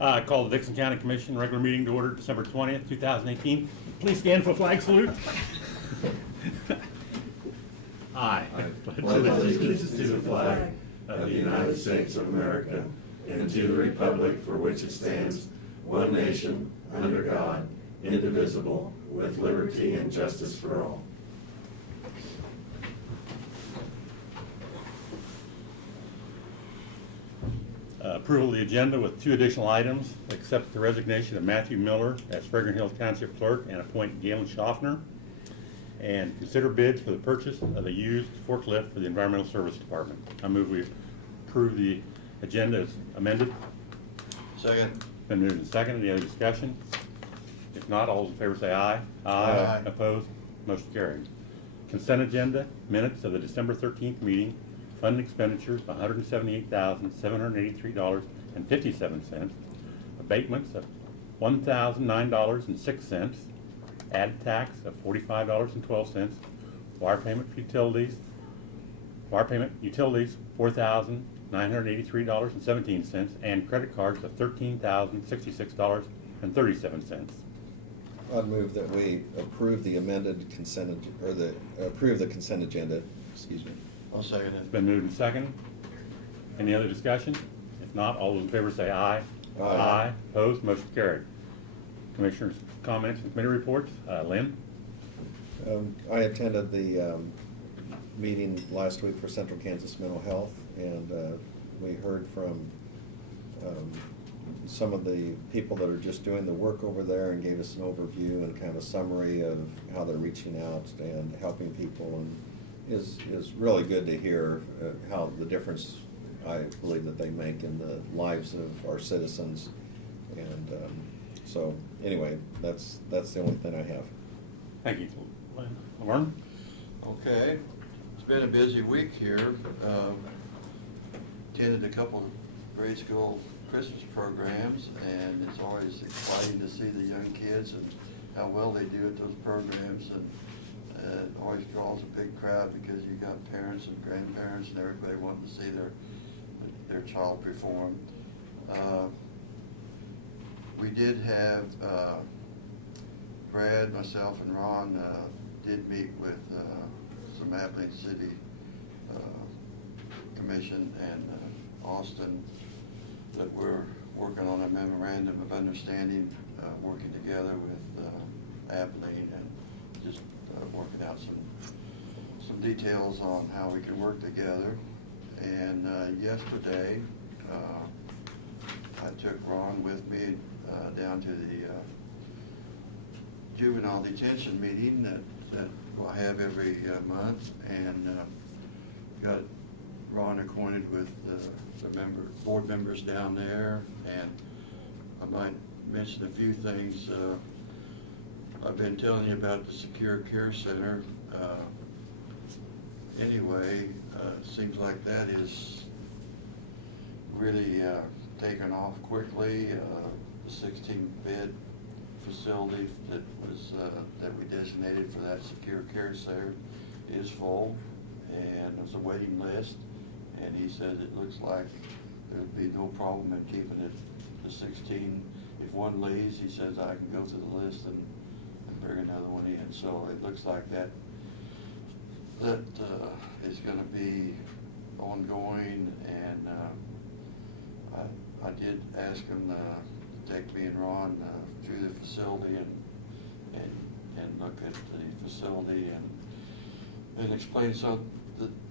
I call the Dixon County Commission regular meeting to order December 20th, 2018. Please stand for flag salute. I pledge allegiance to the flag of the United States of America and to the republic for which it stands, one nation, under God, indivisible, with liberty and justice for all. Approval of the agenda with two additional items. Accept the resignation of Matthew Miller as Fragrant Hills Township Clerk and appoint Galen Schaffner. And consider bids for the purchase of a used forklift for the Environmental Service Department. I move we approve the agenda as amended. Second. Been moved and seconded. Any other discussion? If not, all those in favor say aye. Aye. Opposed? Motion carried. Consent agenda, minutes of the December 13th meeting, fund expenditures of $178,783.57, abatements of $1,009.06, added tax of $45.12, wire payment utilities $4,983.17, and credit cards of $13,066.37. I'd move that we approve the amended consent, approve the consent agenda, excuse me. I'll second It's it. been moved and seconded. Any other discussion? If not, all those in favor say aye. Aye. Opposed? Motion carried. Commissioners' comments and committee reports. Lynn? I attended the meeting last week for Central Kansas Mental Health, and we heard from some of the people that are just doing the work over there, and gave us an overview and kind of a summary of how they're reaching out and helping people, and is really good to hear how the difference I believe that they make in the lives of our citizens. And so anyway, that's the only thing I have. Thank you, Lynn. Laverne? Okay, it's been a busy week here. Attended a couple of grade school Christmas programs, and it's always exciting to see the young kids and how well they do at those programs, and it always draws a big crowd because you got parents and grandparents and everybody wanting to see their child perform. We did have Brad, myself, and Ron did meet with some Abilene City Commission and Austin, that we're working on a memorandum of understanding, working together with Abilene, and just working out some details on how we can work together. And yesterday, I took Ron with me down to the juvenile detention meeting that I have every month, and got Ron acquainted with the board members down there. And I might mention a few things. I've been telling you about the Secure Care Center. Anyway, seems like that is really taken off quickly. The 16-bed facility that we designated for that Secure Care Center is full, and there's a waiting list. And he says it looks like there'd be no problem in keeping it to 16. If one leaves, he says I can go through the list and bring another one in. So it looks like that is going to be ongoing. And I did ask him to take me and Ron through the facility and look at the facility and explain some of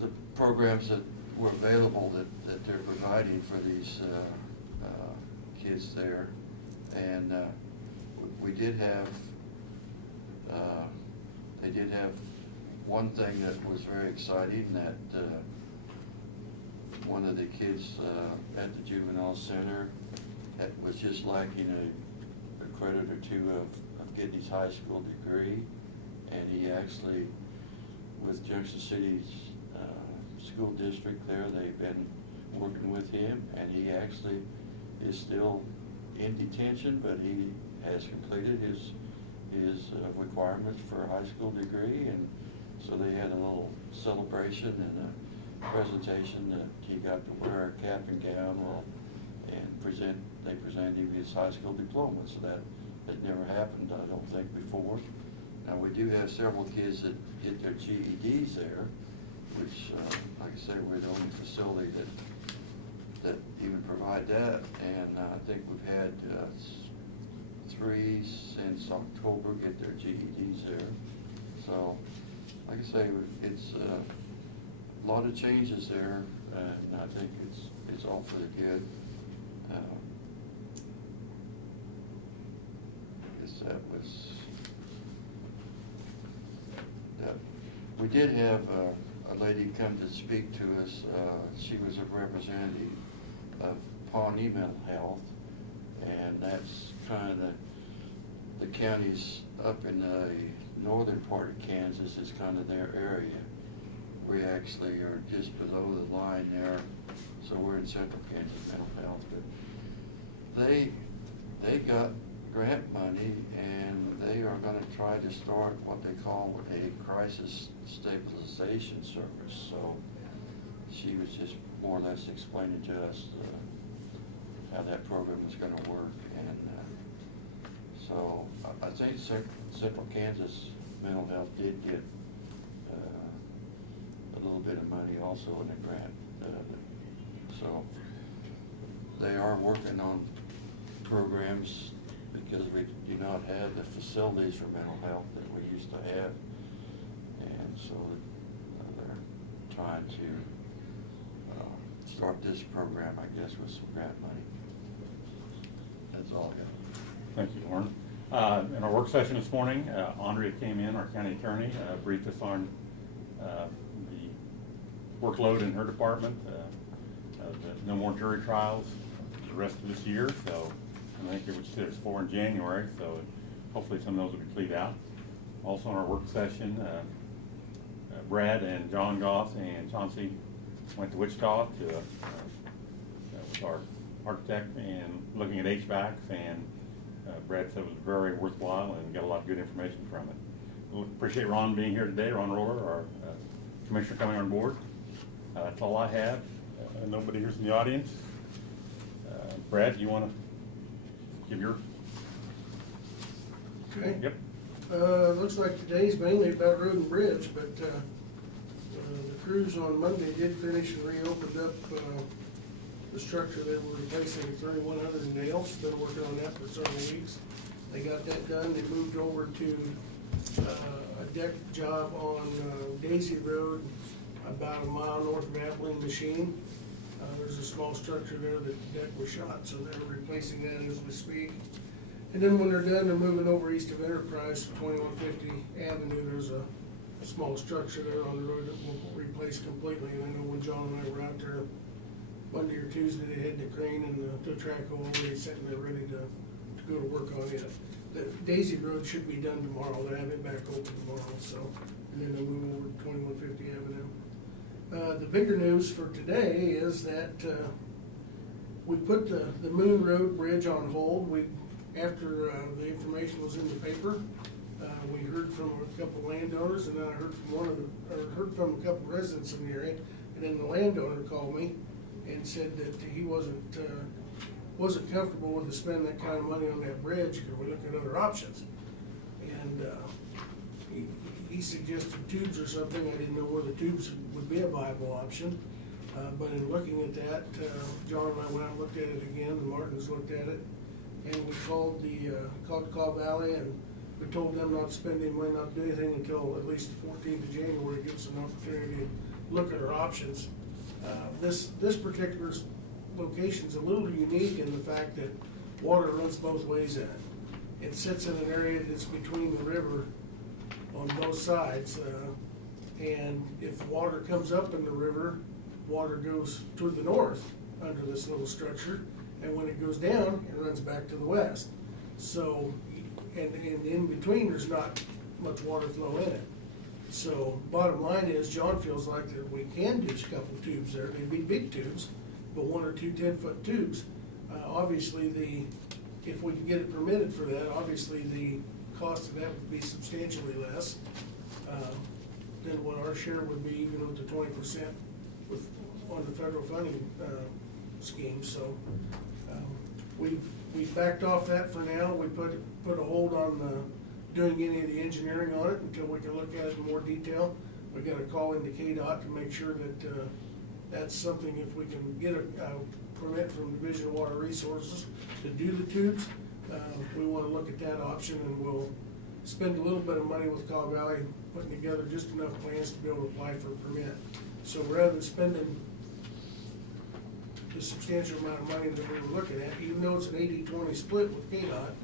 the programs that were available that they're providing for these kids there. And we did have, they did have one thing that was very exciting, that one of the kids at the juvenile center was just lacking a credit or two of getting his high school degree, and he actually, with Junction City's school district there, they've been working with him, and he actually is still in detention, but he has completed his requirements for a high school degree. And so they had a little celebration and a presentation that he got to wear a cap and gown and present they presented him his high school diploma, so that never happened, I don't think, before. Now, we do have several kids that get their GEDs there, which, like I say, we're the only facility that even provide that, and I think we've had 3 since October get their GEDs there. So, like I say, it's a lot of changes there, and I think it's all for the good. I guess that was. We did have a lady come to speak to us. She was a representative of Pawnee Mental Health, and that's kind of the counties up in the northern part of Kansas is kind of their area. We actually are just below the line there, so we're in central Kansas Mental Health. But they got grant money, and they are going to try to start what they call a crisis stabilization service. So she was just more or less explaining to us how that program is going to work, and so I think Central Kansas Mental Health did get a little bit of money also in a grant. So they are working on programs because we do not have the facilities for mental health that we used to have. And so they're trying to start this program, I guess, with some grant money. That's all I got. Thank you, Lauren. In our work session this morning, Andrea came in, our county attorney, briefed us on the workload in her department, the no more jury trials the rest of this year. So I think there's 4 in January, so hopefully some of those will be cleared out. Also in our work session, Brad and John Goss and Chauncey went to Wichita to with our architect and looking at HVACs, and Brad said it was very worthwhile and got a lot of good information from it. We appreciate Ron being here today, Ron Roller, our commissioner, coming on board. That's all I have. Nobody here's in the audience. Brad, do you want to give your? Okay. Yep. Looks like today's mainly about road and bridge, but the crews on Monday did finish and reopened up the structure. They were replacing 3,100 nails. Been working on that for several weeks. They got that done. They moved over to a deck job on Daisy Road, about a mile north of Abilene Machine. There's a small structure there that the deck was shot, so they're replacing that as we speak. And then when they're done, they're moving over east of Enterprise to 2150 Avenue. There's a small structure there on the road that will replace completely. And I know when John and I were out there Monday or Tuesday, they had the crane and the track already sitting there ready to go to work on it. The Daisy Road should be done tomorrow. They have it back open tomorrow, so, and then they'll move over to 2150 Avenue. The bigger news for today is that we put the Moon Road Bridge on hold. After the information was in the paper, we heard from a couple landowners, and then I heard from a couple residents in the area, and then the landowner called me and said that he wasn't comfortable with to spend that kind of money on that bridge because we looked at other options. And he suggested tubes or something. I didn't know whether tubes would be a viable option. But in looking at that, John and I went out and looked at it again, the Martins looked at it, and we called Kaw Valley, and we told them not to spend any money, not to do anything until at least the 14th of January, give us an opportunity to look at our options. This particular location's a little unique in the fact that water runs both ways in it. It sits in an area that's between the river on both sides, and if water comes up in the river, water goes toward the north under this little structure, and when it goes down, it runs back to the west. So, and in between, there's not much water flow in it. So, bottom line is, John feels like that we can ditch a couple tubes there. They'd be big tubes, but 1 or 2 10-foot tubes. Obviously, if we can get it permitted for that, obviously the cost of that would be substantially less than what our share would be, even with the 20% on the federal funding scheme. So we've backed off that for now. We put a hold on doing any of the engineering on it until we can look at it in more detail. We got to call into KDOT to make sure that that's something, if we can get a permit from Division of Water Resources to do the tubes, we want to look at that option, and we'll spend a little bit of money with Cog Valley putting together just enough plans to be able to apply for a permit. So rather than spending the substantial amount of money that we were looking at, even though it's an 80-20 split with KDOT,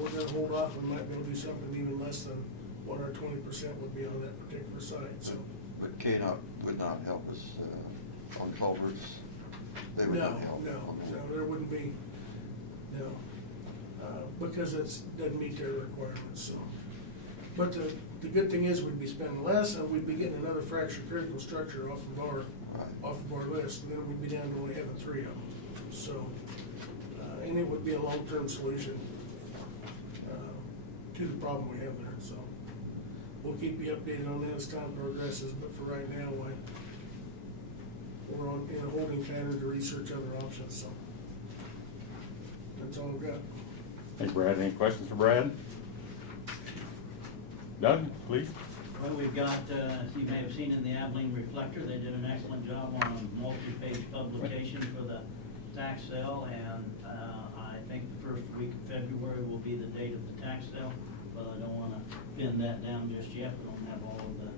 we're gonna hold off and might be able to do something even less than what our 20% would be on that particular site, so. But KDOT would not help us on culverts? They would No, not help? no, there wouldn't be, no, because it doesn't meet their requirements, so. But the good thing is we'd be spending less, and we'd be getting another fractured critical structure off of our list, and then we'd be down to only having 3 of them. So, and it would be a long-term solution to the problem we have there, so. We'll keep you updated on that as time progresses, but for right now, we're in a holding pattern to research other options, so. That's all I've got. Hey Brad, any questions for Brad? Doug, please. Well, we've got, as you may have seen in the Abilene Reflector, they did an excellent job on a multi-page publication for the tax sale, and I think the first week of February will be the date of the tax sale, but I don't want to pin that down just yet. We don't have all of the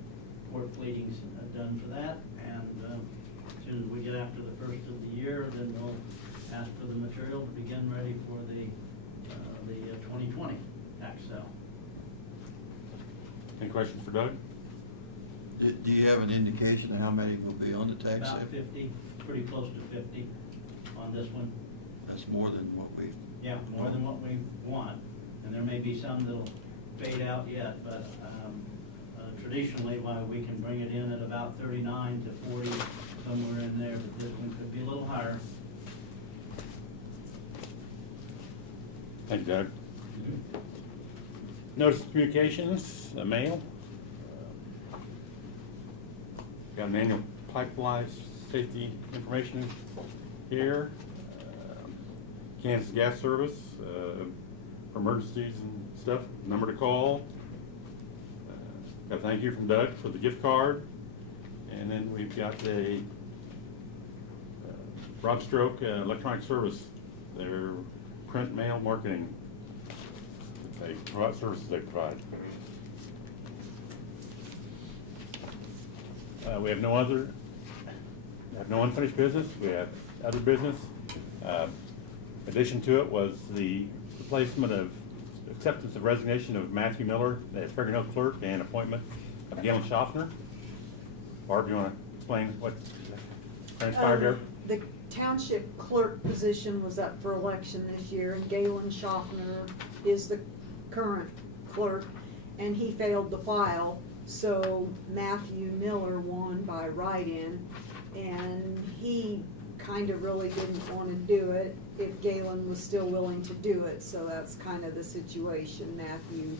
court pleadings done for that, and as soon as we get after the first of the year, then we'll ask for the material to begin ready for the 2020 tax sale. Any questions for Doug? Do you have an indication of how many will be on the tax sale? About 50, pretty close to 50 on this one. That's more than what we... Yeah, more than what we want, and there may be some that'll fade out yet, but traditionally, why we can bring it in at about 39 to 40, somewhere in there, but this one could be a little higher. Thank you, Doug. Notice of communications, mail. Got an annual pipeline safety information here. Kansas Gas Service, for emergencies and stuff, number to call. Got a thank you from Doug for the gift card. And then we've got a Broad Stroke Electronic Service, their print mail marketing services they provide. We have no unfinished business. We have other business. Addition to it was the replacement of acceptance of resignation of Matthew Miller as Fairground Hill clerk and appointment of Galen Schaffner. Barb, you want to explain what transpired there? The township clerk position was up for election this year, and Galen Schaffner is the current clerk, and he failed the file, so Matthew Miller won by write-in, and he kind of really didn't want to do it if Galen was still willing to do it, so that's kind of the situation. Matthew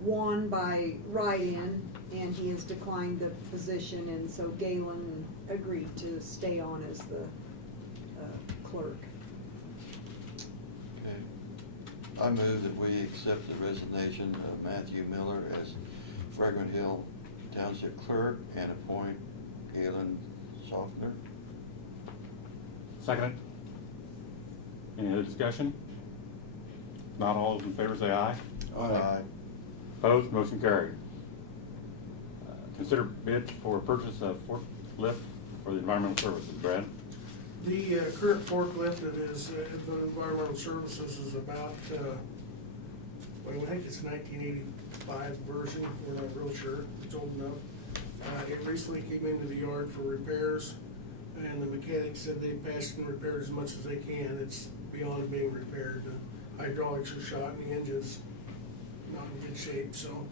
won by write-in, and he has declined the position, and so Galen agreed to stay on as the clerk. Okay. I move that we accept the resignation of Matthew Miller as Fragrant Hill Township Clerk and appoint Galen Schaffner. Second. Any other discussion? Not all those in favor say aye. Aye. Opposed, motion carried. Consider bids for purchase of forklift for the environmental services. Brad? The current forklift that is at the Environmental Services is about, well, I think it's 1985 version, we're not real sure, it's old enough. It recently came into the yard for repairs, and the mechanic said they passed and repaired as much as they can. It's beyond being repaired. The hydraulics are shot and the engine's not in good shape, so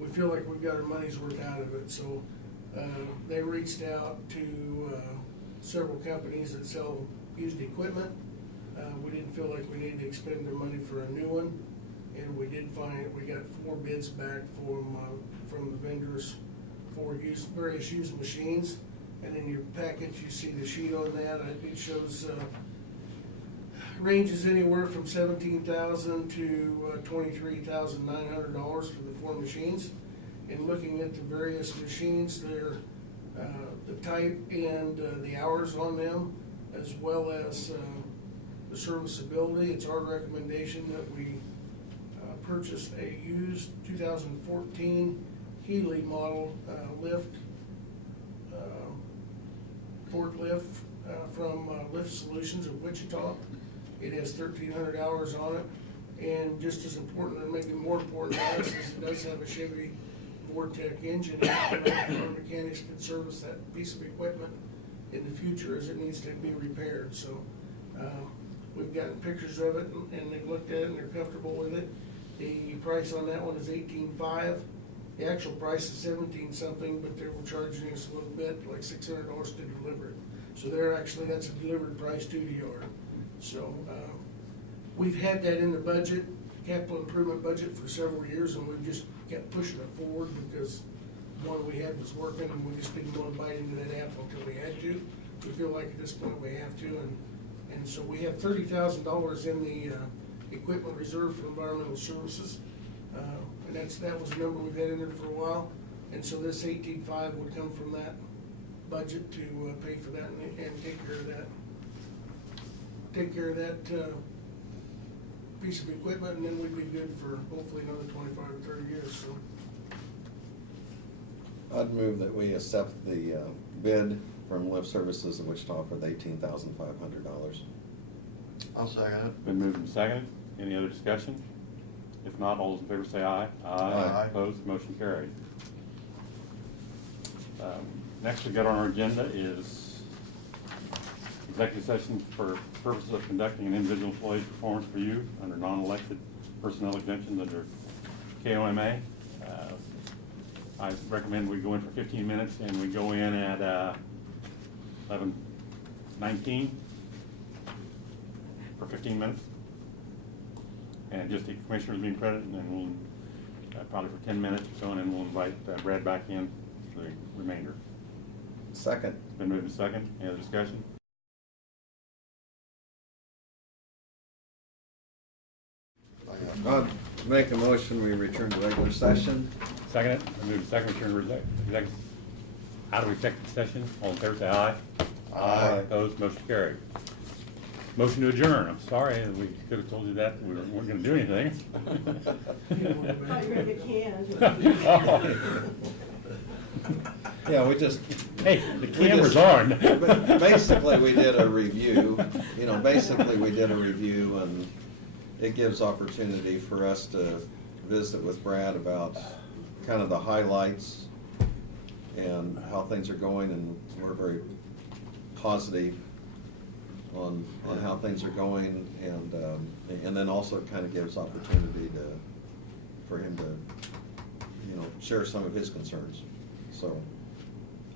we feel like we've got our money's worth out of it. So they reached out to several companies that sell used equipment. We didn't feel like we needed to expend their money for a new one, and we did find, we got 4 bids back from the vendors for various used machines. And in your package, you see the sheet on that. It shows ranges anywhere from $17,000 to $23,900 for the 4 machines. And looking at the various machines, their the type and the hours on them, as well as the serviceability, it's our recommendation that we purchase a used 2014 Healy model lift, forklift from Lift Solutions of Wichita. It has 1,300 hours on it, and just as important, or maybe more important to us, is it does have a Chevy Vortec engine, and our mechanics can service that piece of equipment in the future as it needs to be repaired. So we've gotten pictures of it, and they've looked at it, and they're comfortable with it. The price on that one is $18,500. The actual price is 17 something, but they were charging us a little bit, like $600 to deliver it. So that's a delivered price to the yard. So we've had that in the budget, capital improvement budget, for several years, and we've just kept pushing it forward because the one we had was working, and we just didn't want to bite into that apple until we had to. We feel like at this point we have to, and so we have $30,000 in the equipment reserve for environmental services. And that was a number we've had in there for a while, and so this 18.5 would come from that budget to pay for that and take care of that. Take care of that piece of equipment, and then we'd be good for hopefully another 25 or 30 years. So I'd move that we accept the bid from Lift Services of Wichita for the $18,500. I'll second it. Been moved and seconded. Any other discussion? If not, all those in favor say aye. Aye. Opposed, motion carried. Next we got on our agenda is executive session for purposes of conducting an individual employee's performance review under non-elected personnel exemptions under KOMA. I recommend we go in for 15 minutes, and we go in at 11:19 for 15 minutes. And just the commissioners being present, and then we'll, probably for 10 minutes or so, and then we'll invite Brad back in for the remainder. Second. Been moved to second. Any other discussion? I'd make a motion, we return to regular session. Second it. Been moved to second. Return to executive. Out of executive session. All in favor say aye. Aye. Opposed, motion carried. Motion to adjourn. I'm sorry, we could have told you that we weren't going to do anything. Thought you were gonna get canned. Yeah, we just, Hey, the We camera's just- on. basically, we did a review, and it gives opportunity for us to visit with Brad about kind of the highlights and how things are going, and we're very positive on how things are going, and then also it kind of gives opportunity for him to, share some of his concerns. So,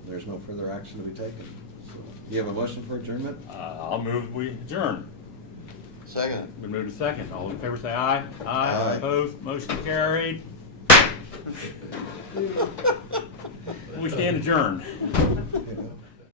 there's no further action to be taken. So, do you have a motion for adjournment? I'll move we adjourn. Second. Been moved to second. All in favor say aye. Aye. Opposed, motion carried. We stand adjourned.